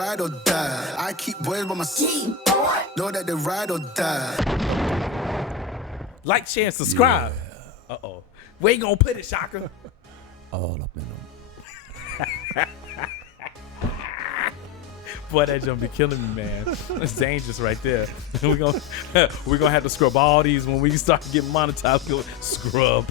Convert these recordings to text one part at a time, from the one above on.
ride or die. I keep boys by my side. Know that they ride or die. Like, share, and subscribe. Yeah. Uh-oh. Where you gonna put it, Shaka? All up in them. Boy, that jump be killing me, man. It's dangerous right there. we're gonna have to scrub all these when we start getting monetized. Go scrub.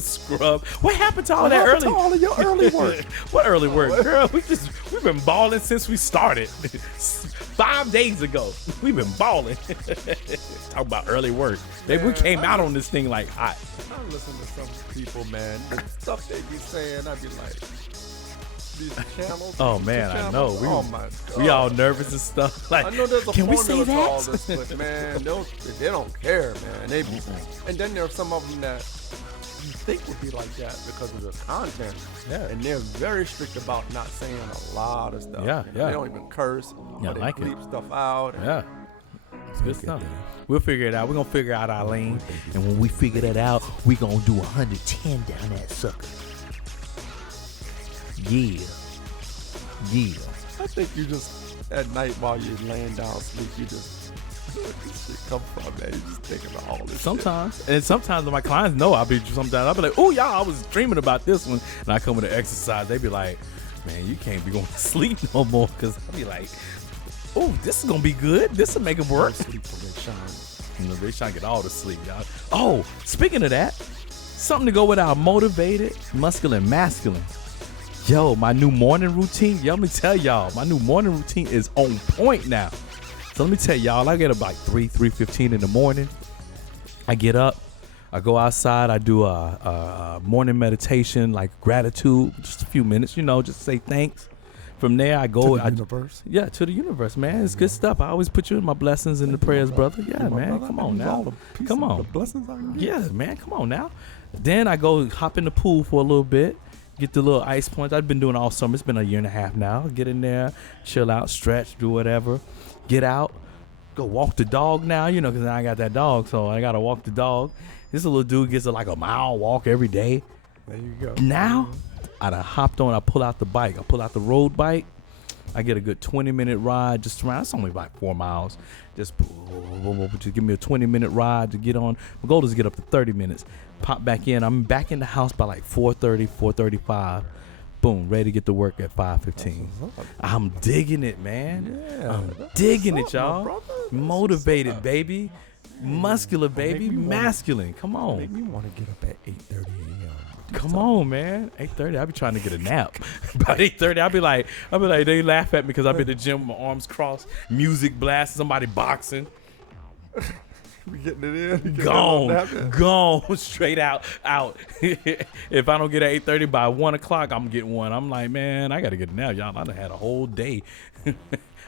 Scrub. What happened to all that early? All of your early work. What early work, girl? We've been balling since we started. 5 days ago, we've been balling. Talk about early work. We came out on this thing like hot. I listen to some people, man. The stuff they be saying, I be like, these channels. Oh man, I know. Oh my God. We all nervous and stuff. Like, I know there's a can we formula say to all that? this, but man, they don't care, man. They be, and then there are some of them that you think would be like that because of the content. Yeah. And they're very strict about not saying a lot of stuff. Yeah, yeah. They don't even curse. Yeah, Or they like it. bleep stuff out. Yeah. It's good stuff. We'll figure it out. We're gonna figure out our lane. And when we figure that out, we gonna do 110 down that sucker. Yeah. Yeah. I think you just, at night while you're laying down asleep, you just, where did this shit come from, man? You just thinking of all this Sometimes. Shit. And sometimes when my clients know, I'll be like, oh, y'all, I was dreaming about this one. And I come with an exercise. They be like, man, you can't be going to sleep no more. Because I'll be like, oh, this is going to be good. This will make it work. Sleep for RAYSHON. You know, RAYSHON get all the sleep, y'all. Oh, speaking of that, something to go with our motivated, muscular, and masculine. Yo, my new morning routine. Yo, let me tell y'all, my new morning routine is on point now. So let me tell y'all, I get up like 3:15 in the morning. I get up, I go outside, I do a morning meditation, like gratitude, just a few minutes, just say thanks. From there, I go to the universe. Yeah, to the universe, man. It's good stuff. I always put you in my blessings and the prayers, brother. Yeah, man. Come on now. Come on. The blessings I can get. Yeah, man. Come on now. Then I go hop in the pool for a little bit. Get the little ice plunge. I've been doing all summer. It's been a year and a half now. Get in there, chill out, stretch, do whatever. Get out, go walk the dog now, because I got that dog, so I got to walk the dog. This little dude gets like a mile walk every day. There you go. Now, I done hopped on. I pull out the bike. I pull out the road bike. I get a good 20-minute ride just around. It's only about 4 miles. Just give me a 20-minute ride to get on. My goal is to get up to 30 minutes. Pop back in. I'm back in the house by like 4:30, 4:35. Boom, ready to get to work at 5:15. I'm digging it, man. Yeah, I'm digging it, up, y'all. Motivated, baby. Muscular, baby. Masculine. Come on. Make me want to get up at 8:30 a.m. Come on, man. 8:30. I be trying to get a nap. About 8:30, I'll be like, they laugh at me because I be at the gym with my arms crossed, music blasting, somebody boxing. We getting it in. Gone, straight out. If I don't get at 8:30 by 1 o'clock, I'm getting one. I'm like, man, I gotta get a nap, y'all. I done had a whole day. I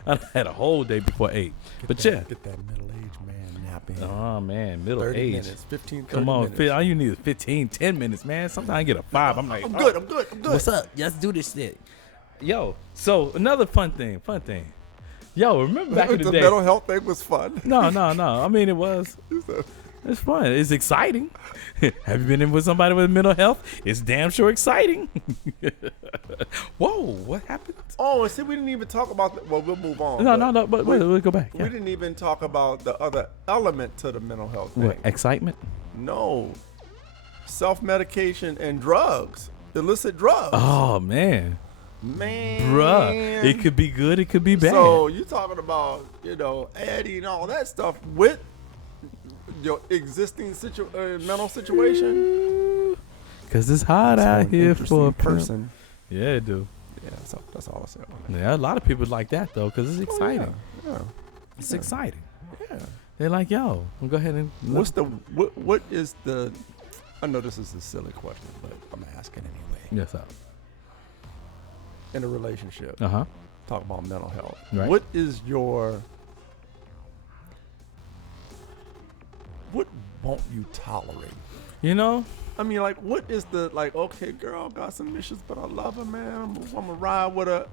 done had a whole day before 8. But get that middle-aged man napping. Oh man, middle 30 age. minutes, 15, 30 Come on, minutes. all you need is 15, 10 minutes, man. Sometimes I get a 5. I'm like, I'm good. What's up? Let's do this shit. Yo, so another fun thing. Yo, remember back in the The day? mental health thing was fun. No. I mean, it was. It's fun. It's exciting. Have you been in with somebody with mental health? It's damn sure exciting. Whoa, what happened? Oh, see, we didn't even talk about. Well, we'll move on. No. But wait, we'll go back. We didn't even talk about the other element to the mental health thing. What, excitement? No, self-medication and drugs, illicit drugs. Oh man. Bruh, it could be good, it could be bad. So you talking about, adding all that stuff with your existing mental situation? Because it's hot out here for a person. Yeah, it do. Yeah, so that's all I said. Yeah, a lot of people like that though, because it's exciting. Yeah. It's exciting. Yeah. They're like, yo, we'll go ahead and. What is the? I know this is a silly question, but I'm asking anyway. Yes, sir. In a relationship, talk about mental health. Right. What is what won't you tolerate? I mean, like, what is okay, girl, got some issues, but I love her, man. I'm gonna ride with her.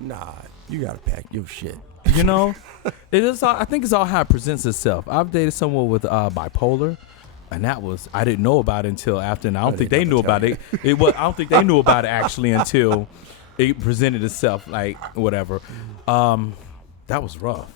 Nah, you gotta pack your shit. It is. I think it's all how it presents itself. I've dated someone with bipolar. And I didn't know about it until after, and I don't think they knew about it. I don't think they knew about it actually until it presented itself like whatever. That was rough.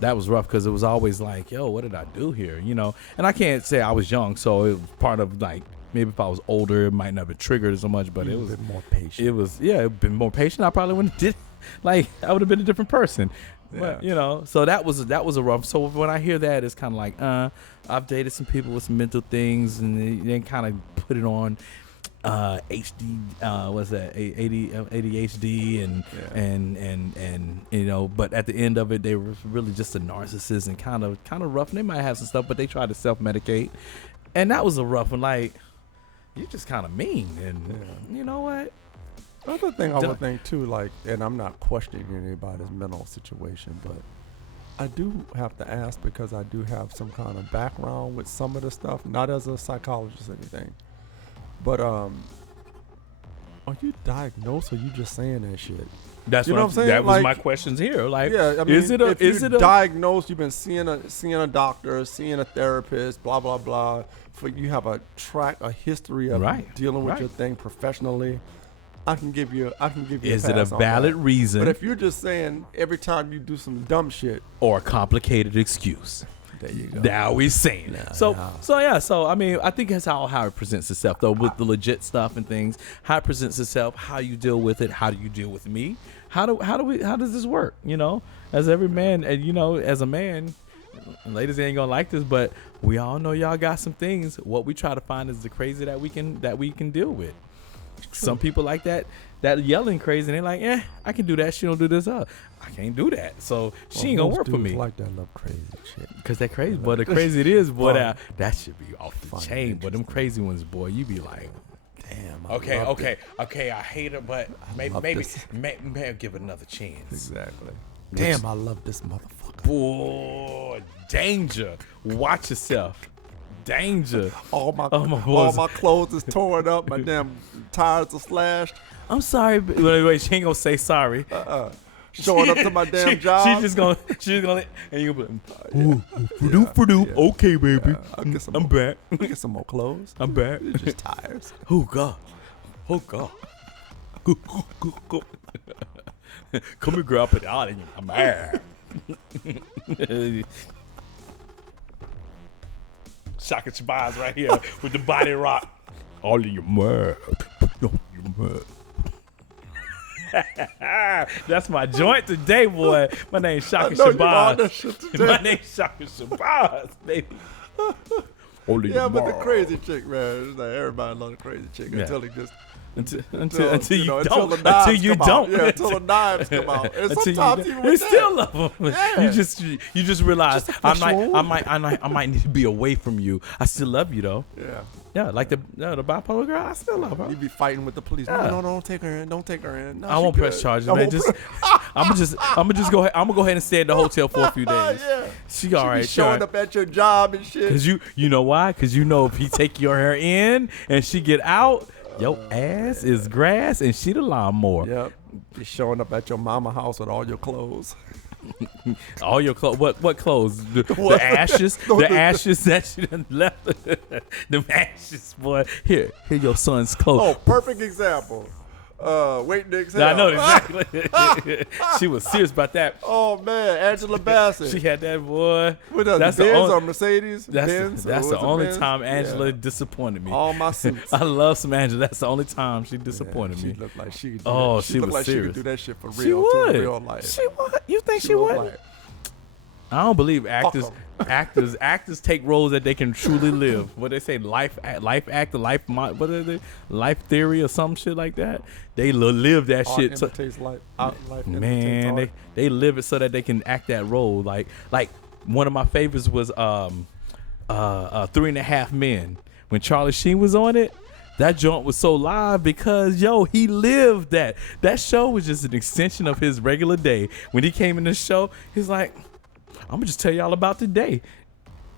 That was rough because it was always like, yo, what did I do here? You know, and I can't say I was young, so it was part of like, maybe if I was older, it might not have been triggered so much, but it was more patient. It was, yeah, it been more patient. I probably wouldn't have did, like, I would have been a different person. Yeah. But, you know, so that was a rough. So when I hear that, it's kind of like, I've dated some people with some mental things, and they kind of put it on HD, what's that, ADHD, and you know, but at the end of it, they were really just a narcissist and kind of rough. And they might have some stuff, but they tried to self-medicate, and that was a rough one. Like, you're just kind of mean, and you know what? Another thing I would think too, like, and I'm not questioning anybody's mental situation, but I do have to ask because I do have some kind of background with some of the stuff, not as a psychologist or anything, but are you diagnosed or you just saying that shit? That's what I'm saying. That was my questions here. Like, yeah, I mean, is it a diagnosed? You've been seeing a doctor, seeing a therapist, blah blah blah. For you have a history of dealing with your thing professionally. I can give you. Is it a valid reason? But if you're just saying every time you do some dumb shit or a complicated excuse, there you go. Now we saying that. So I mean, I think that's how it presents itself, though, with the legit stuff and things. How it presents itself, how you deal with it, how do you deal with me? How does this work? You know, as every man, and you know, as a man, ladies ain't gonna like this, but we all know y'all got some things. What we try to find is the crazy that we can deal with. Some people like that yelling crazy, and they're like, I can do that. She don't do this. I can't do that. So she ain't gonna work for me. Like that love crazy shit. Cause that crazy, boy. The crazy it is, boy. That should be off the chain. But them crazy ones, boy, you be like, damn. Okay. I hate her, but maybe I'll give it another chance. Exactly. Damn, I love this motherfucker. Boy, danger. Watch yourself. Danger. All my clothes is torn up. My damn tires are slashed. I'm sorry, but wait, she ain't gonna say sorry. Showing up to my damn job. She's just gonna, and you be like, okay, baby. I'm back. I'll get some more clothes. I'm back. It's just tires. Oh God. Come here, girl. Put it out in you. I'm mad. Shaka Shabazz right here with the body rock. All in your mud. That's my joint today, boy. My name's Shaka Shabazz. My name's Shaka Shabazz, baby. Yeah, but the crazy chick, man. It's like everybody loves the crazy chick until he just. Until you don't. Until the knives come out. And sometimes even with still love them. Yeah. You just realize I might need to be away from you. I still love you though. Yeah, like the bipolar girl. I still love her. You be fighting with the police. Yeah. No, don't take her in. Don't take her in. No, I won't press charges, man. I'm gonna go ahead and stay at the hotel for a few days. She all right. Showing up at your job and shit. Cause you know why? Cause you know if he take your hair in and she get out. Your ass is grass and she the lawnmower. Yep. You're showing up at your mama house with all your clothes. All your clothes. What clothes? The ashes. The ashes that you done left. The ashes, boy. Here your son's clothes. Oh, perfect example. Waiting to exhale. I know exactly. She was serious about that. Oh man, Angela Bassett. She had that, boy. That's the Benz or Mercedes? That's the only time Angela disappointed me. All my suits. I love some Angela. That's the only time she disappointed me. She looked like she. She was serious. She could do that shit for real. She would. To real life. She would. You think she would? I don't believe actors take roles that they can truly live. What they say, life theory or some shit like that. They live that art shit. Imitates life. Man, they live it so that they can act that role. Like one of my favorites was 3.5 Men. When Charlie Sheen was on it, that joint was so live because he lived that. That show was just an extension of his regular day. When he came in the show, he's like, I'm gonna just tell y'all about today.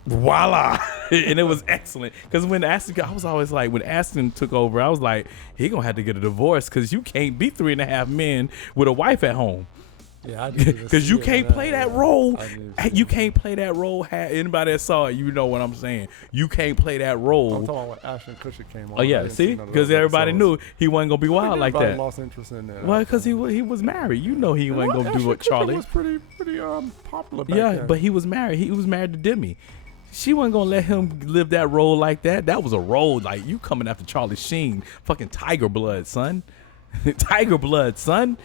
Voila. And it was excellent. Because when Aston, I was always like, when Aston took over, I was like, he gonna have to get a divorce because you can't be 3.5 Men with a wife at home. Yeah, because you can't play that role. You can't play that role. Anybody that saw it, you know what I'm saying. You can't play that role. I'm talking about when Ashton Kutcher came on. Oh yeah, see, because everybody knew he wasn't gonna be wild like that. Lost interest in that. Well, because he was married. You know he wasn't gonna do what Charlie was pretty popular back then. But he was married. He was married to Demi. She wasn't gonna let him live that role like that. That was a role like you coming after Charlie Sheen, fucking Tiger Blood, son. Tiger Blood, son.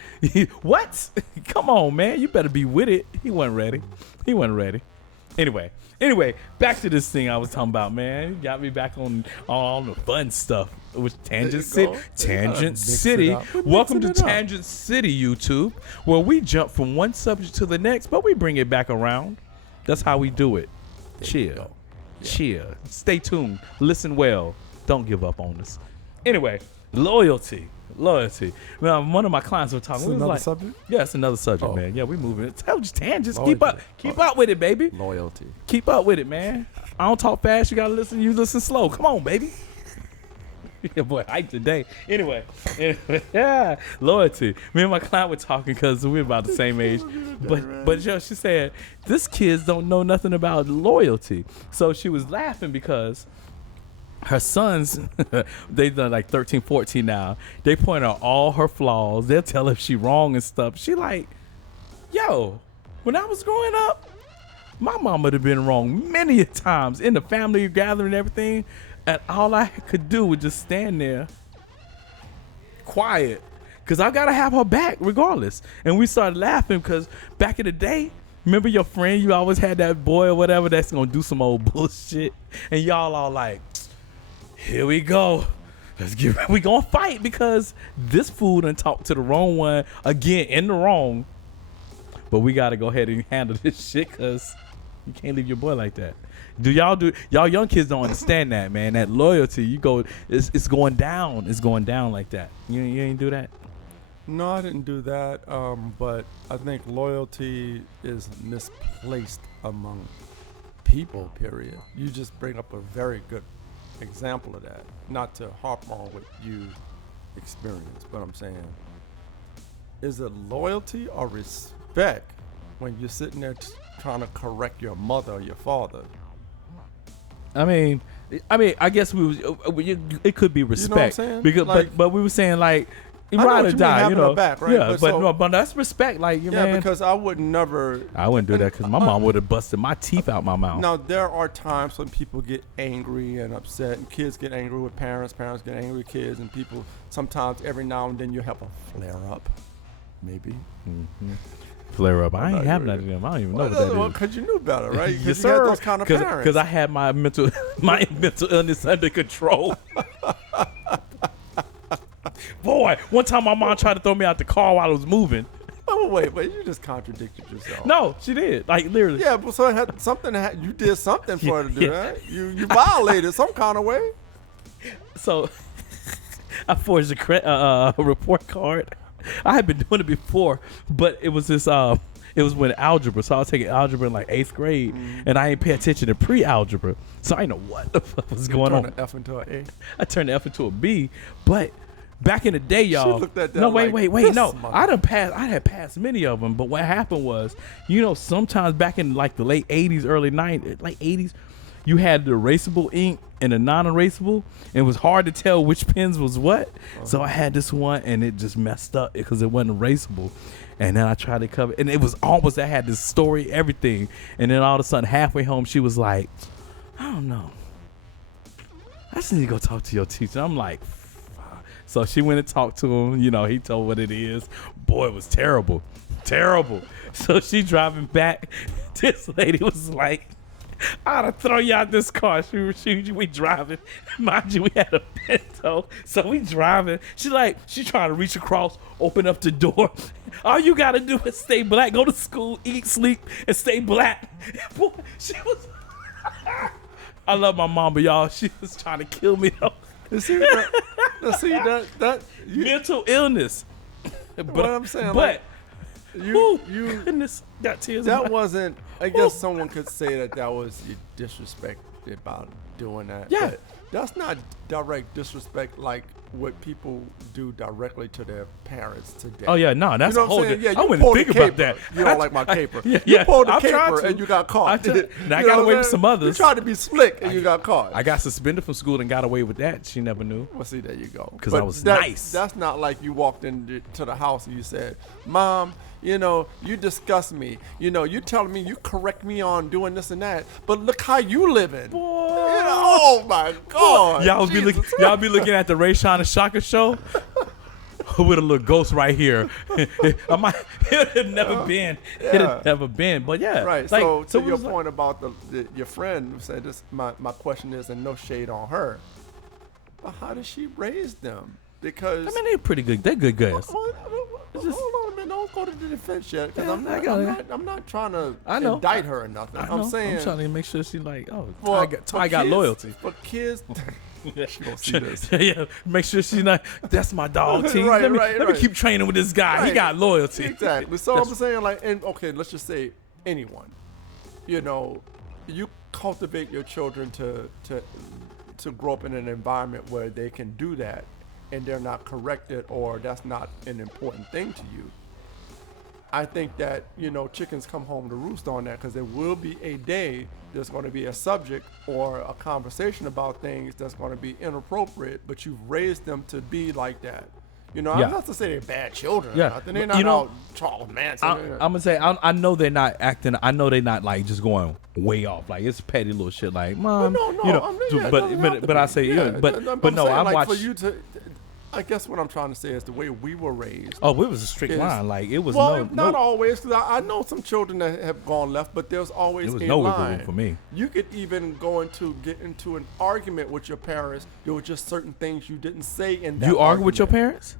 What? Come on, man. You better be with it. He wasn't ready. Anyway, back to this thing I was talking about, man. You got me back on all the fun stuff with Tangent City. Tangent City. Welcome to Tangent City, YouTube, where we jump from one subject to the next, but we bring it back around. That's how we do it. Chill. Stay tuned. Listen well. Don't give up on us. Anyway, loyalty. Now, one of my clients were talking. Another subject? Yeah, it's another subject, man. Yeah, we moving it. Tell you tangents. Keep up with it, baby. Loyalty. Keep up with it, man. I don't talk fast. You gotta listen. You listen slow. Come on, baby. Yeah, boy, hype today. Anyway, yeah, loyalty. Me and my client were talking because we're about the same age. But yo, she said this kids don't know nothing about loyalty. So she was laughing because her sons, they done like 13, 14 now. They point out all her flaws. They'll tell her if she wrong and stuff. She like, yo, when I was growing up, my mom would have been wrong many a times in the family gathering and everything. And all I could do was just stand there quiet because I got to have her back regardless. And we started laughing because back in the day, remember your friend, you always had that boy or whatever that's going to do some old bullshit. And y'all all like, here we go. We going to fight because this fool done talked to the wrong one again in the wrong. But we got to go ahead and handle this shit because you can't leave your boy like that. Y'all young kids don't understand that, man. That loyalty, it's going down. It's going down like that. You ain't do that? No, I didn't do that. But I think loyalty is misplaced among people, period. You just bring up a very good example of that. Not to harp on what you experienced, but I'm saying, is it loyalty or respect when you're sitting there trying to correct your mother or your father? I mean, I guess it could be respect. You know what I'm saying? Because, like, but we were saying like, ride or die, you know. Back, right? Yeah, but that's respect, like, man. Because I would never. I wouldn't do that because my mom would have busted my teeth out my mouth. Now there are times when people get angry and upset, and kids get angry with parents get angry with kids, and people sometimes every now and then you have a flare up, maybe. Mm-hmm. Flare up. I ain't have none of them. I don't even know what that is. Because you knew better, right? Yes, sir. You had those kind of parents. Because I had my mental illness under control. Boy, one time my mom tried to throw me out the car while I was moving. Oh wait, you just contradicted yourself. No, she did. Like literally. Yeah, but so it had something. You did something for her to do that. You violated some kind of way. So I forged a report card. I had been doing it before, but it was this. It was when algebra, so I was taking algebra in like 8th grade, and I ain't pay attention to pre-algebra, so I didn't know what the fuck was going on. You turned an F into an A. I turned the F into a B, but back in the day, y'all. She looked at that no, like, wait, no. I had passed many of them, but what happened was, sometimes back in like the late 80s, early 90s, like 80s, you had the erasable ink and the non-erasable, and it was hard to tell which pens was what. So I had this one, and it just messed up because it wasn't erasable. And then I tried to cover, and it was almost, I had this story, everything. And then all of a sudden, halfway home, she was like, I don't know. I just need to go talk to your teacher. I'm like, fuck. So she went and talked to him. He told what it is. Boy, it was terrible. Terrible. So she driving back. This lady was like, I ought to throw you out this car. We driving. Mind you, we had a Pinto. So we driving. She trying to reach across, open up the door. All you got to do is stay black, go to school, eat, sleep, and stay black. Boy, she was... I love my mom, but y'all, she was trying to kill me, though. Mental illness. What I'm saying, but... You goodness, got tears. That wasn't. I guess someone could say that was you disrespected about doing that. Yeah. But that's not direct disrespect like what people do directly to their parents today. Oh yeah, no, that's You know a what whole. I'm saying? Yeah, I you wouldn't pulled think the about caper. that. You don't like my caper. Yeah, You pulled the I've tried caper to. and you got caught. Now I You got know away what I'm with some saying? others. You tried to be slick and you got caught. I got suspended from school and got away with that. She never knew. Well, see, there you go. 'Cause But I was nice. That's not like you walked into the house and you said, "Mom, you know, you disgust me. You know, you telling me you correct me on doing this and that, but look how you living." Boy. You know, oh my God. Y'all be looking at the RAYSHON&SHAKA show with a little ghost right here. It had never been. It had never been. But yeah. Right. Like, so to it your was point about your friend who said this, my question is, and no shade on her, but how did she raise them? Because I mean, they're pretty good. They're good guys. hold on a minute, don't go to the defense yet, because Yeah, I'm not trying to I know. indict her or nothing. I know. I'm saying I'm trying to make sure she like, oh, for Ty got kids- loyalty. For kids, she gonna see this. Yeah, make sure she's not. That's my dog, T. Right, let me, right, let me right. keep training with this guy. He Right. got loyalty. Exactly. So I'm saying, like, and okay, let's just say anyone. You know, you cultivate your children to grow up in an environment where they can do that, and they're not corrected, or that's not an important thing to you. I think that, you know, chickens come home to roost on that, because there will be a day there's going to be a subject or a conversation about things that's going to be inappropriate, but you've raised them to be like that. You know, Yeah. I'm not to say they're bad children. Yeah. Or nothing. They're You not know, out Charles Manson. I'm gonna say I know they're not acting. I know they're not like just going way off. Like it's petty little shit. Like mom, no, you know. I mean, yeah, it but doesn't but have to but I be. say Yeah, but I'm no. saying, I like, watched. for you to. I guess what I'm trying to say is the way we were raised. Oh, it was a strict is- line. Like it was Well, not no. always, because I know some children that have gone left, but there's always There was a no wiggle line. room for me. You could even get into an argument with your parents. There were just certain things you didn't say in that You argue with your argument. parents?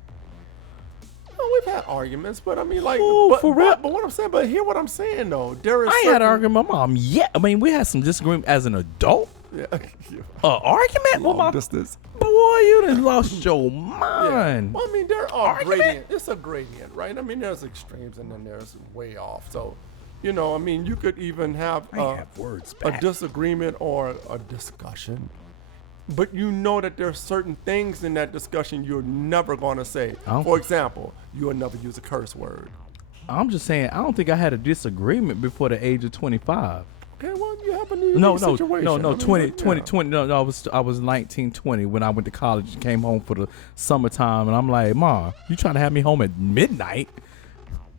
Well, we've had arguments, but I mean, like, Ooh, but, for real? but what I'm saying, but hear what I'm saying though. There is I ain't had an argument with my mom yet. I mean, we had some disagreement as an adult. Yeah. Argument with Long my distance. boy. You done lost your Yeah. mind. Well, I mean, there are Argument? gradient. It's a gradient, right? I mean, there's extremes and then there's way off. So, you know, I mean, you could even have, I ain't have words a back. disagreement or a discussion, but you know that there's certain things in that discussion you're never going to say. I don't- For example, you will never use a curse word. I'm just saying. I don't think I had a disagreement before the age of 25. Okay, well, you have a new No, situation. I mean, 20, yeah. 20. No, I was 19, 20 when I went to college and came home for the summertime. And I'm like, Ma, you trying to have me home at midnight?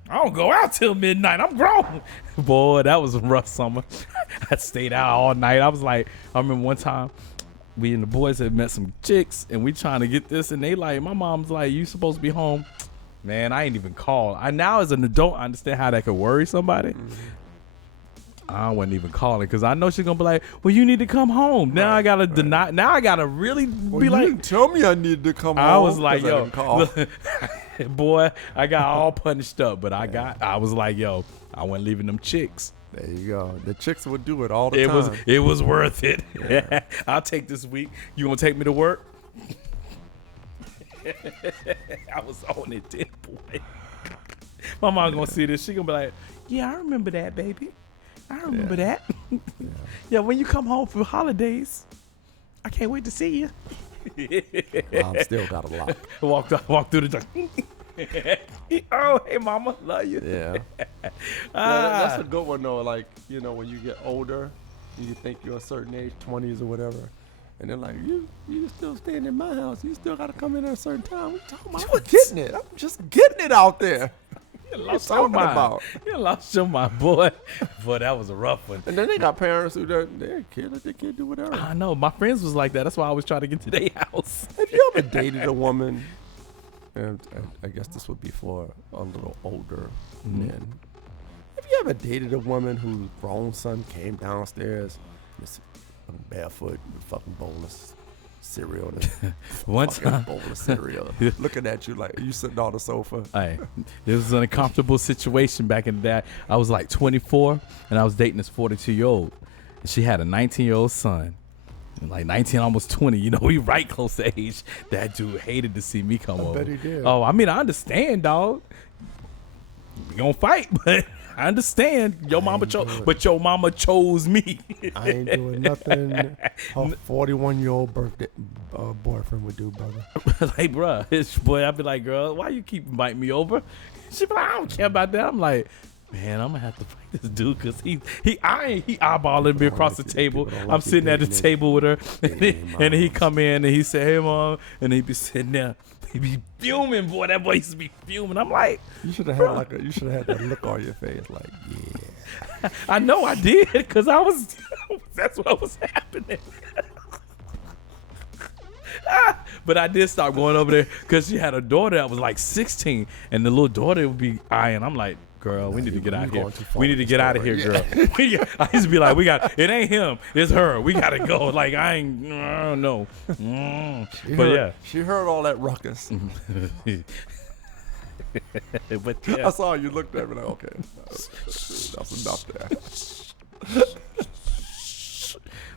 I don't go out till midnight. I'm grown. Boy, that was a rough summer. I stayed out all night. I was like, I remember one time we and the boys had met some chicks and we trying to get this. And they like, my mom's like, you supposed to be home. Man, I ain't even called. Now as an adult, I understand how that could worry somebody. I wasn't even calling because I know she's gonna be like, "Well, you need to come home." Now I gotta deny. Now I gotta really Well, be you like, didn't tell me I needed to come home. I was like, 'cause I "Yo, didn't call. look, boy, I got all punished up." But I was like, "Yo, I wasn't leaving them chicks. There you go. The chicks would do it all the time. It was worth it. I'll take this week. You gonna take me to work?" I was on it, then, boy. My mom gonna see this. She gonna be like, "Yeah, I remember that, baby. I remember that. Yeah, when you come home for holidays, I can't wait to see you." Mom still got a lot. Walk through the door. Oh, hey, mama, love you. Yeah. That's a good one though. Like, you know, when you get older, you think you're a certain age, 20s or whatever, and they're like, you still staying in my house. You still got to come in at a certain time. What you talking about? I'm getting it. I'm just getting it out there. You What lost you your talking mind. about? You lost your mind, boy. Boy, that was a rough one. And then they got parents who they're kid, let their kid do whatever. I know. My friends was like that. That's why I always try to get to their house. Have you ever dated a woman? And I guess this would be for a little older men. Have you ever dated a woman whose grown son came downstairs, just barefoot, with fucking bowl of cereal, and One fucking time, bowl of cereal, looking at you like you sitting on the sofa? hey, it was an uncomfortable situation back in the day. I was like 24, and I was dating this 42-year-old. And she had a 19-year-old son. And like 19, almost 20. You know, we right close to age. That dude hated to see me come over. bet he did. Oh, I mean, I understand, dog. We gonna fight, but I understand your mama chose, but your mama chose me. I ain't doing nothing her 41-year-old birthday boyfriend would do, brother. Like, bruh, boy, I'd be like, girl, why you keep inviting me over? She be like, I don't care about that. I'm like, man, I'm gonna have to fight this dude because he eyeballing me across the table. I'm sitting at the table with her, and he come in and he say, hey, mom, and he be sitting there. He be fuming, boy. That boy used to be fuming. I'm like, you should have had you should have had that look on your face, like, yeah. I know I did, because that's what was happening. But I did start going over there because she had a daughter that was like 16, and the little daughter would be eyeing. I'm like, girl, we need to get out of here. We need to get out of here, girl. I used to be like, it ain't him, it's her. We gotta go. Like, I ain't, no. She heard all that ruckus. But yeah. I saw you looked at me like, okay, that's enough there.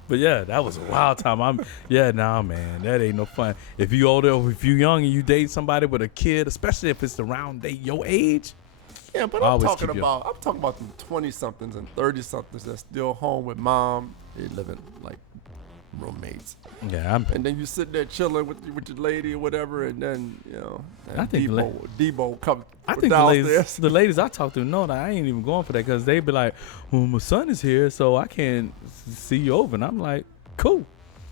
But yeah, that was a wild time. Nah, man, that ain't no fun. If you older or if you young and you date somebody with a kid, especially if it's around your age. Yeah, but I'm talking about the 20-somethings and 30-somethings that's still home with mom. They living like roommates. Yeah, and then you sit there chilling with your lady or whatever, and then I think Debo comes. I think the ladies I talk to know that I ain't even going for that because they be like, well, my son is here, so I can't see you over, and I'm like, cool.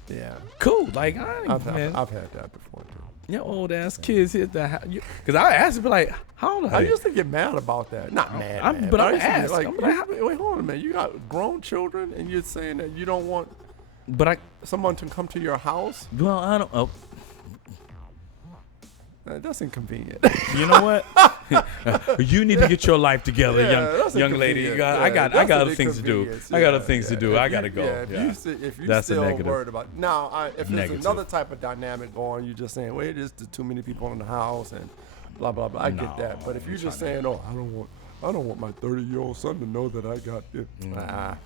Yeah, cool. Like I've had that before too. Your old ass kids hit the house. Because I asked him, like, how old are I they? used to get mad about that. Not mad, but I asked. like, wait, hold on a minute. You got grown children, and you're saying that you don't want someone to come to your house? Well, I don't. Oh. That's inconvenient. You know what? You need to get your life together, young lady. I got other things to do. I got other things to do. I gotta go. If you're still worried about if there's another type of dynamic going, you're just saying, wait, there's too many people in the house and blah blah blah. I get that, but if you're just saying, oh, I don't want my 30-year-old son to know that I got it. I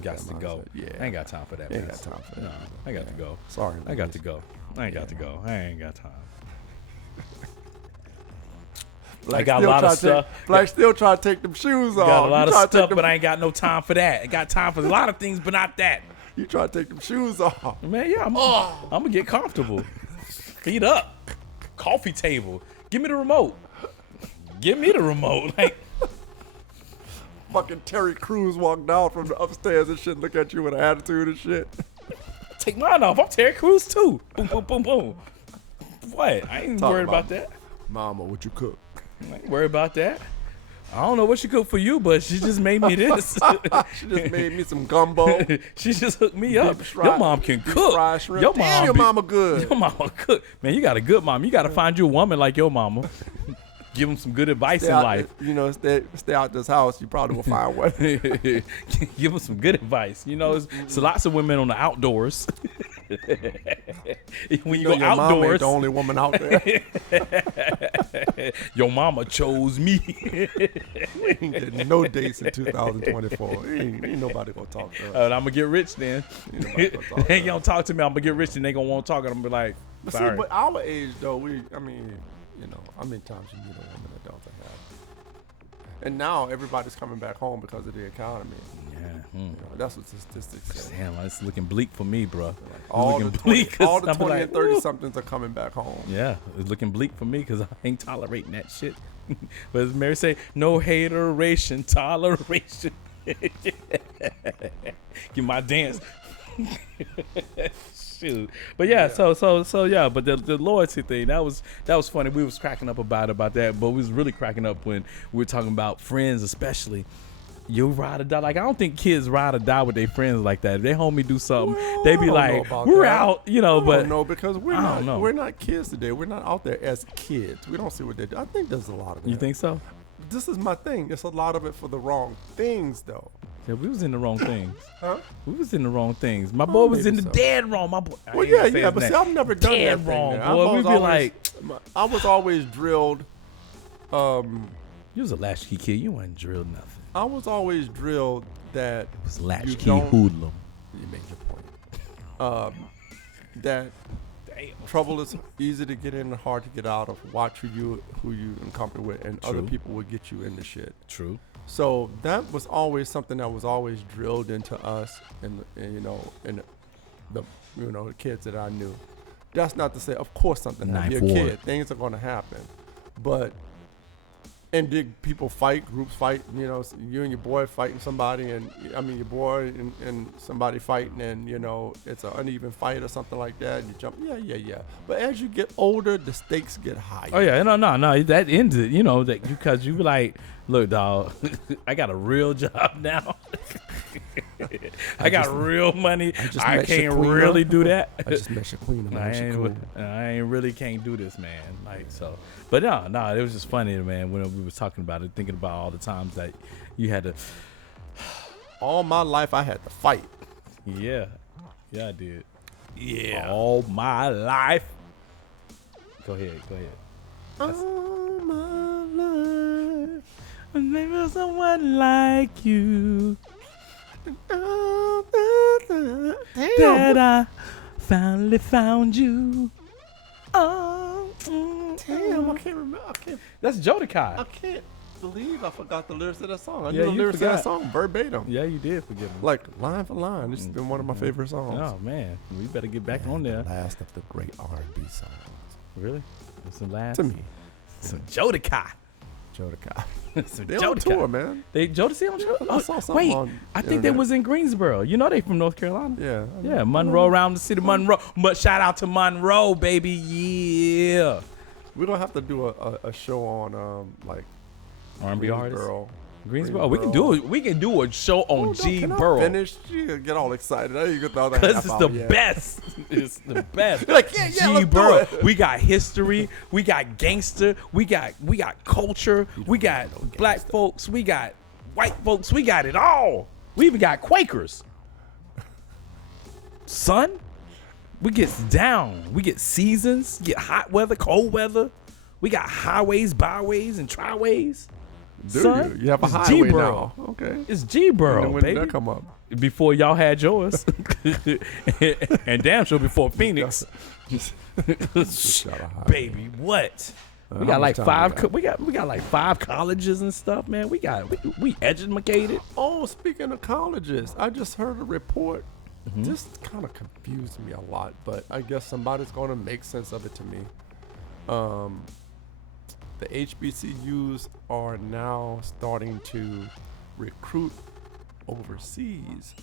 got to go. Yeah, I ain't got time for that. Ain't got time for that. No, I got to go. Sorry, I got to go. I ain't got to go. I ain't got time. I got a lot of stuff. Black still try to take them shoes off. Got a lot of stuff, but I ain't got no time for that. I got time for a lot of things, but not that. You try to take them shoes off. Man, yeah, I'm going to get comfortable. Feet up. Coffee table. Give me the remote. Give me the remote. Like, fucking Terry Crews walked down from the upstairs and shit, look at you with an attitude and shit. Take mine off. I'm Terry Crews too. Boom, boom, boom, boom. What? I ain't worried about that. Mama, what you cook? I ain't worried about that. I don't know what she cooked for you, but she just made me this. She just made me some gumbo. She just hooked me up. Your mom can cook. Your mama good. Your mama cook. Man, you got a good mom. You got to find you a woman like your mama. Give them some good advice in life. Stay out this house. You probably will find one. Give them some good advice. It's lots of women on the outdoors. When you go your outdoors, mama ain't the only woman out there. Your mama chose me. We ain't getting no dates in 2024. Ain't nobody gonna talk to us. I'm gonna get rich then. They ain't gonna talk to me. I'm gonna get rich and they gonna want to talk. And I'm gonna be like, sorry. But our age though, how many times you meet a woman that don't have? And now everybody's coming back home because of the economy. Yeah, that's what statistics say. Damn, it's looking bleak for me, bro. Like all the 20 and 30 somethings are coming back home. Yeah, it's looking bleak for me because I ain't tolerating that shit. But as Mary say, no hateration, toleration. Get my dance. Shoot. But so yeah, but the loyalty thing, that was funny. We was cracking up about that, but we was really cracking up when we were talking about friends, especially. You ride or die. Like, I don't think kids ride or die with their friends like that. If they homie do something, they be like, we're out, but no, because we're not kids today. We're not out there as kids. We don't see what they do. I think there's a lot of that. You think so? This is my thing. It's a lot of it for the wrong things, though. Yeah, we was in the wrong things. Huh? We was in the wrong things. My boy was in the dead wrong. My boy. Well, yeah, but see, I've never done dead that wrong, thing. boy. We be like, I was always drilled. You was a latchkey kid. You wasn't drilled nothing. I was always drilled that it was latchkey hoodlum. You made your point. That trouble is easy to get in and hard to get out of. Watch who you in company with, and other people will get you into shit. True. So that was always something that was always drilled into us, and the the kids that I knew. That's not to say, of course, something happened. You're a kid, things are going to happen, but. And did people fight? Groups fight? You and your boy fighting somebody, your boy and somebody fighting, and it's an uneven fight or something like that. And you jump, yeah. But as you get older, the stakes get higher. Oh yeah, no. That ends it. That because you like, look, dog, I got a real job now. I got real money. I can't really do that. I just met your queen. I ain't really can't do this, man. Like so, but no, it was just funny, man. When we was talking about it, thinking about all the times that you had to. All my life, I had to fight. Yeah, I did. Yeah, all my life. Go ahead. All my life, maybe someone like you. That I finally found you. Oh, damn! I can't remember. That's Jodikai. I can't believe I forgot the lyrics of that song. I Yeah, knew the you lyrics forgot. of that song verbatim. Yeah, you did forgive me. Like line for line. This has been one of my favorite songs. Oh man, we better get back on there. Last of the great R&B songs. Really? It's the last To me, some Jodikai. Jodikai. Some They on tour, man. They Jodeci on tour? I saw something wait, on I think they internet. was in Greensboro. They from North Carolina. Yeah. Yeah, Monroe, around the city, Monroe. But shout out to Monroe, baby. Yeah. We're gonna have to do a show on like R&B artists. Greensboro. We can do it. We can do a show on G Borough. Finish. You get all excited. I you get the other Because half it's out, the yeah. best. It's the best. You're like, yeah, let's do G-Borough. it. We got history. We got gangster. We got culture. We got black folks. We got white folks. We got it all. We even got Quakers. Son, we get down. We get seasons. Get hot weather, cold weather. We got highways, byways, and triways. Do Son, you have a it's highway G-Borough. now? Okay. It's G-Borough, When baby. did that come up? Before y'all had yours, and damn sure before Phoenix, baby. What? We got like five. We got like 5 colleges and stuff, man. We educated. Oh, speaking of colleges, I just heard a report. This kind of confused me a lot, but I guess somebody's going to make sense of it to me. The HBCUs are now starting to recruit overseas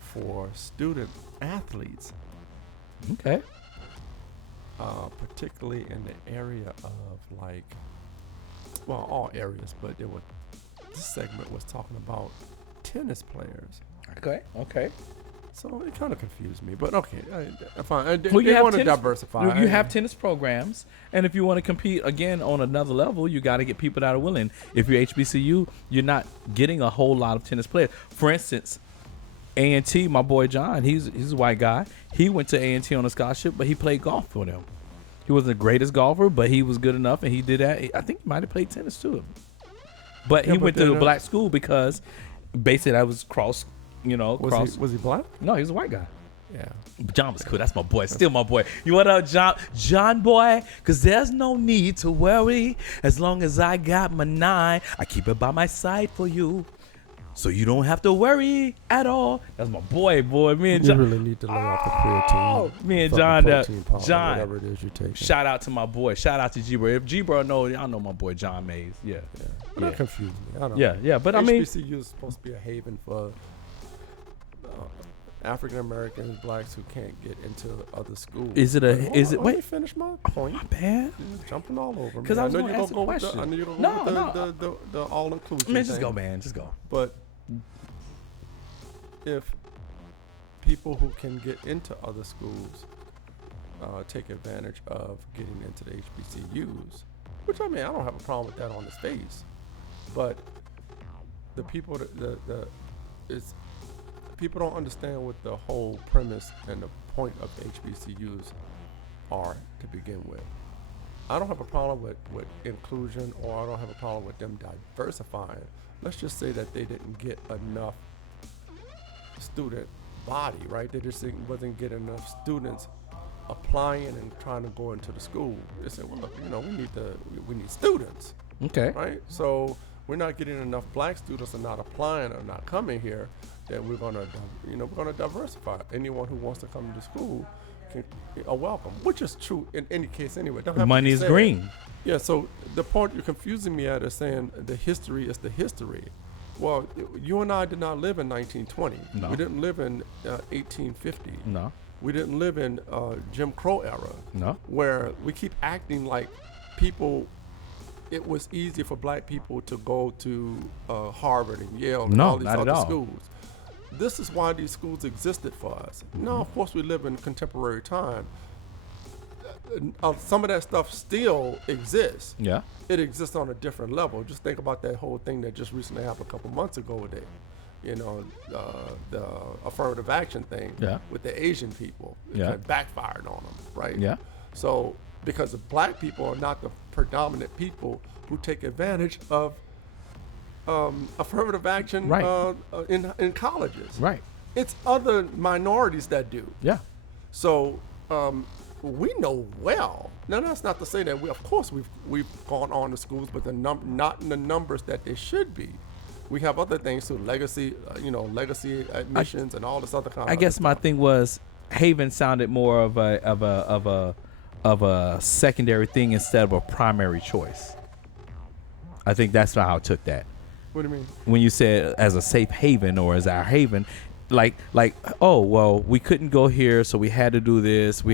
for student athletes, Okay. particularly in the area of all areas, but this segment was talking about tennis players. Okay. So it kind of confused me, but okay, fine. They Well, want to diversify. You have tennis programs, and if you want to compete again on another level, you got to get people that are willing. If you're HBCU, you're not getting a whole lot of tennis players. For instance, A&T, my boy John, he's a white guy. He went to A&T on a scholarship, but he played golf for them. He wasn't the greatest golfer, but he was good enough, and he did that. I think he might have played tennis too. But he went to a black school because basically that was cross. Was he black? No, he was a white guy. Yeah. John was cool. That's my boy. Still my boy. You want to John? John boy, because there's no need to worry. As long as I got my 9, I keep it by my side for you. So you don't have to worry at all. That's my boy. Me and John. You really need to lay off the creatine. Me and John. John. Whatever it is you're taking. Shout out to my boy. Shout out to G-Bro. If G-Bro know, y'all know my boy John Mays. Yeah. But that confused me. I don't know. Yeah. But I mean, HBCU is supposed to be a haven for African Americans, blacks who can't get into other schools. Wait, let me finish my point. my bad. You're jumping all over me. Because I was know going to you're ask a go question. I know you're going to go with the all inclusive. Man, just go, man. Just go. But if people who can get into other schools take advantage of getting into the HBCUs, which I mean, I don't have a problem with that on its face, but the people people don't understand what the whole premise and the point of HBCUs are to begin with. I don't have a problem with inclusion, or I don't have a problem with them diversifying. Let's just say that they didn't get enough student body, right? They just wasn't getting enough students applying and trying to go into the school. They said, well, look, we need students. Okay. Right? So we're not getting enough black students are not applying or not coming here, then we're gonna diversify. Anyone who wants to come to school are welcome, which is true in any case anyway. Don't have to Money be is said. green. Yeah, so the part you're confusing me at is saying the history is the history. Well, you and I did not live in 1920. No. We didn't live in 1850. No. We didn't live in Jim Crow era. No. Where we keep acting like people, it was easy for black people to go to Harvard and Yale and all these not at other all. schools. This is why these schools existed for us. Now, of course, we live in contemporary time. Some of that stuff still exists. Yeah. It exists on a different level. Just think about that whole thing that just recently happened a couple months ago with the affirmative action thing with the Asian people. It kind of backfired on them, right? Yeah. So because the black people are not the predominant people who take advantage of affirmative action in colleges. Right. It's other minorities that do. Yeah. So we know well. Now that's not to say that of course we've gone on to schools, but not in the numbers that they should be. We have other things too, legacy admissions and all this other kind of. I guess my thing was Haven sounded more of a secondary thing instead of a primary choice. I think that's how I took that. What do you mean? When you said as a safe haven or as our haven, like oh well, we couldn't go here, so we had to do this.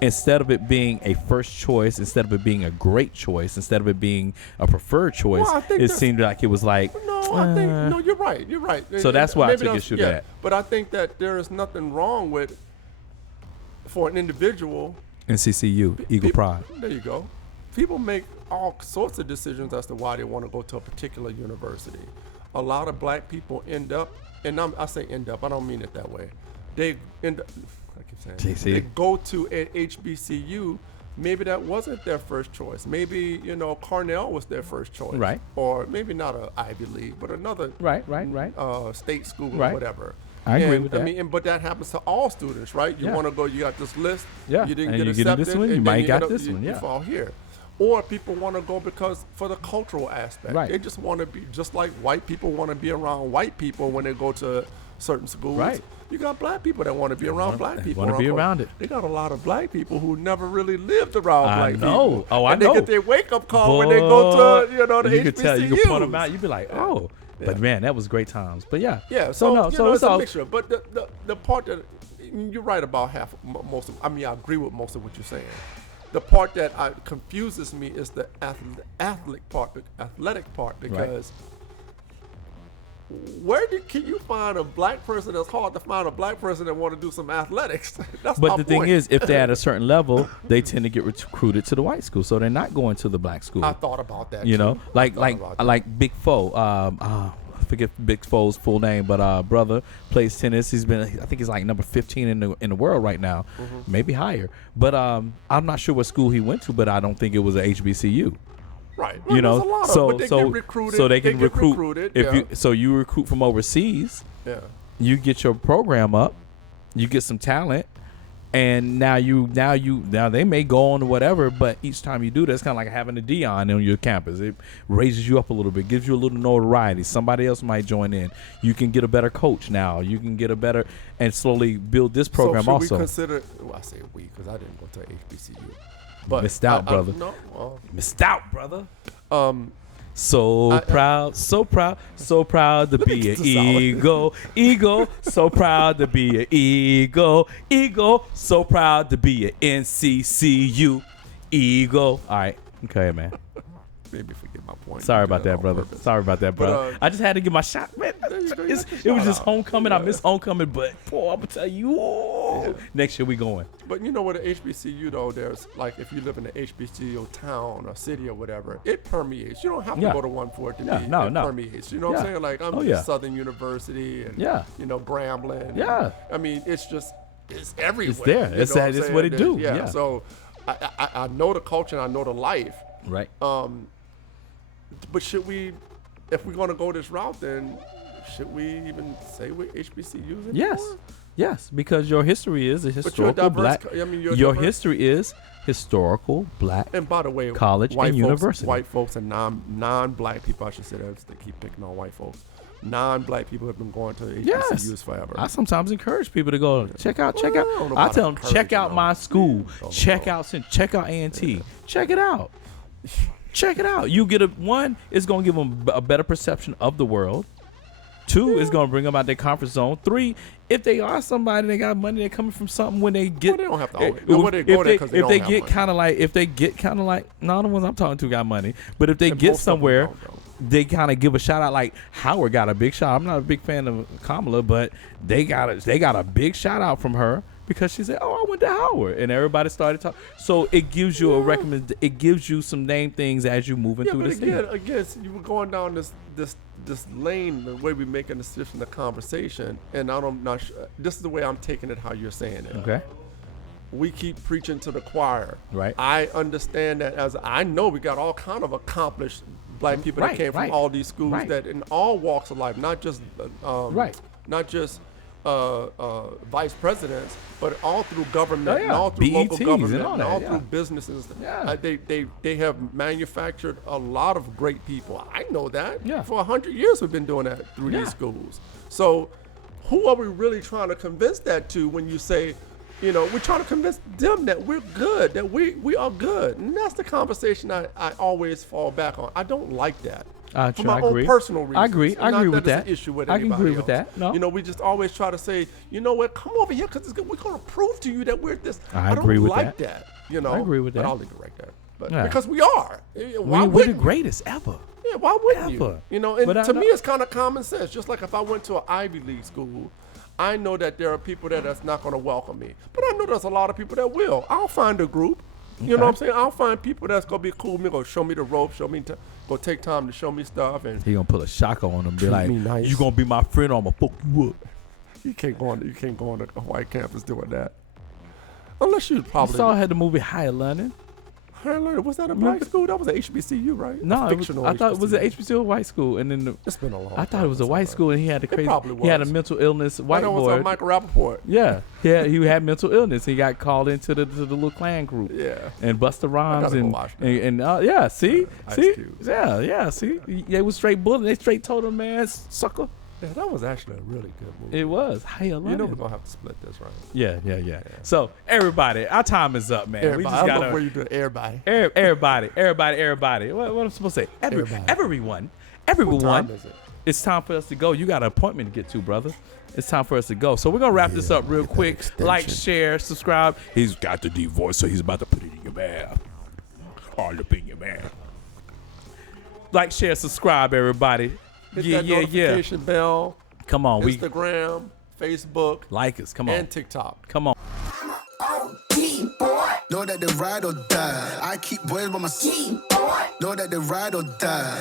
Instead of it being a first choice, instead of it being a great choice, instead of it being a preferred choice, it seemed like it was like. No, you're right. You're right. So that's why I took issue to that. But I think that there is nothing wrong with, for an individual. NCCU, Eagle Pride. There you go. People make all sorts of decisions as to why they want to go to a particular university. A lot of black people end up, and I say end up, I don't mean it that way. They end up, I keep saying, they go to an HBCU. Maybe that wasn't their first choice. Maybe, Cornell was their first choice. Right. Or maybe not an Ivy League, but another state school or whatever. I agree with that. But that happens to all students, right? You want to go, you got this list, you didn't get accepted, this one, you might got this one, you fall here. Or people want to go because for the cultural aspect. Right. They just want to be, just like white people want to be around white people when they go to certain schools. Right. You got black people that want to be around black people. Want to be around it. They got a lot of black people who never really lived around black people. I know. They get their wake-up call when they go to, the HBCUs. You could tell, you could point them out. You'd be like, oh. Yeah. But man, that was great times. But yeah. Yeah. So it's a mixture. But the part that you're right about I agree with most of what you're saying. The part that confuses me is the athletic part because can you find a black person? That's hard to find a black person that want to do some athletics. That's but my the point. thing is, if they're at a certain level, they tend to get recruited to the white school, so they're not going to the black school. I thought about that. Like Big Foe. I forget Big Foe's full name, but brother plays tennis. I think he's like number 15 in the world right now, maybe higher. But I'm not sure what school he went to, but I don't think it was a HBCU. Right. Well, so they get recruited. So they can recruit. If you recruit from overseas, you get your program up, you get some talent, and now they may go on to whatever. But each time you do that, it's kind of like having a Dion on your campus. It raises you up a little bit, gives you a little notoriety. Somebody else might join in. You can get a better coach now. You can get a better and slowly build this program so should also. We consider? Well, I say we because I didn't go to HBCU. But missed out, brother. Missed out, brother. So proud to be an eagle, so proud to be an eagle, so proud to be an NCCU eagle. All right, okay, man. Maybe forget my point. Sorry about that, brother. I just had to get my shot, man. It was just homecoming. I missed homecoming, but boy, I'm gonna tell you, next year we going. But you know what, the HBCU though, there's like if you live in an HBCU town or city or whatever, it permeates. You don't have to go to one for it to be. It permeates. You know what I'm saying? Like I'm at Southern University and Grambling. Yeah. I mean, it's everywhere. It's there. It's what it do. Yeah. So I know the culture and I know the life. Right. But should we, if we're going to go this route, then should we even say we're HBCUs anymore? Yes. Yes, because your history is a historical black. Your history is historical black. And by the way, college and university. White folks and non-black people, I should say that. They keep picking on white folks. Non-black people have been going to HBCUs forever. I sometimes encourage people to go check out. I tell them check out my school. Check out A&T. Check it out. Check it out. You get one, it's gonna give them a better perception of the world. 2, it's gonna bring them out their comfort zone. 3, if they are somebody they got money, they're coming from something when they get. Well, they don't have to always. If they get kind of like, no, the ones I'm talking to got money, but if they get somewhere, they kind of give a shout out. Like Howard got a big shout. I'm not a big fan of Kamala, but they got a big shout out from her because she said, "Oh, I went to Howard," and everybody started talking. So it gives you a recommend. It gives you some name things as you moving through this thing. Again, you were going down this lane, the way we're making the shift in the conversation, and not sure. This is the way I'm taking it. How you're saying it. Okay. We keep preaching to the choir. Right. I understand that as I know we got all kind of accomplished black people that came from all these schools that in all walks of life, not just vice presidents, but all through government, and all through BETs local government, and all through businesses. Yeah. They have manufactured a lot of great people. I know that. Yeah. For 100 years we've been doing that through these schools. So who are we really trying to convince that to when you say, we're trying to convince them that we're good, that we are good. And that's the conversation I always fall back on. I don't like that. For my own personal reasons. I agree with that. An issue with I can agree else. with that. No. We just always try to say, you know what, come over here because we're going to prove to you that we're this. I agree with like that. I agree with that. But I'll leave it right there. But because we are. We're the greatest ever. Yeah, why wouldn't you? And to me, it's kind of common sense. Just like if I went to an Ivy League school, I know that there are people that's not going to welcome me. But I know there's a lot of people that will. I'll find a group. You know what I'm saying? I'll find people that's going to be cool with me, go show me the ropes, go take time to show me stuff. And he going to pull a shaka on them, be like, nice. You going to be my friend or I'm going to fuck you up. You can't go on a white campus doing that. Unless you probably... You saw I had the movie Higher London. Was that a black school? That was an HBCU, right? No, I thought it was an HBCU white school, and then it's been a long. I thought it was a white school, and he had the crazy. He had a mental illness. White boy. Was Michael Rappaport. Yeah, he had mental illness. He got called into the little clan group. Yeah, and Busta Rhymes and see, they was straight bullying. They straight told him, man, sucker. Yeah, that was actually a really good movie. It was. Higher London. We're gonna have to split this, right? Yeah. So everybody, our time is up, man. Everybody. We just gotta. Where you do everybody. Everybody. What I'm supposed to say? Everyone. What time is it? It's time for us to go. You got an appointment to get to, brother. It's time for us to go. So we're gonna wrap this up real quick. Like, share, subscribe. He's got the deep voice, so he's about to put it in your mouth. All up in your mouth. Like, share, subscribe, everybody. Hit that notification bell. Come on, Instagram, Facebook, like us. Come on, and TikTok. Come on. Know that they ride or die. I keep boys by my side. Know that they ride or die.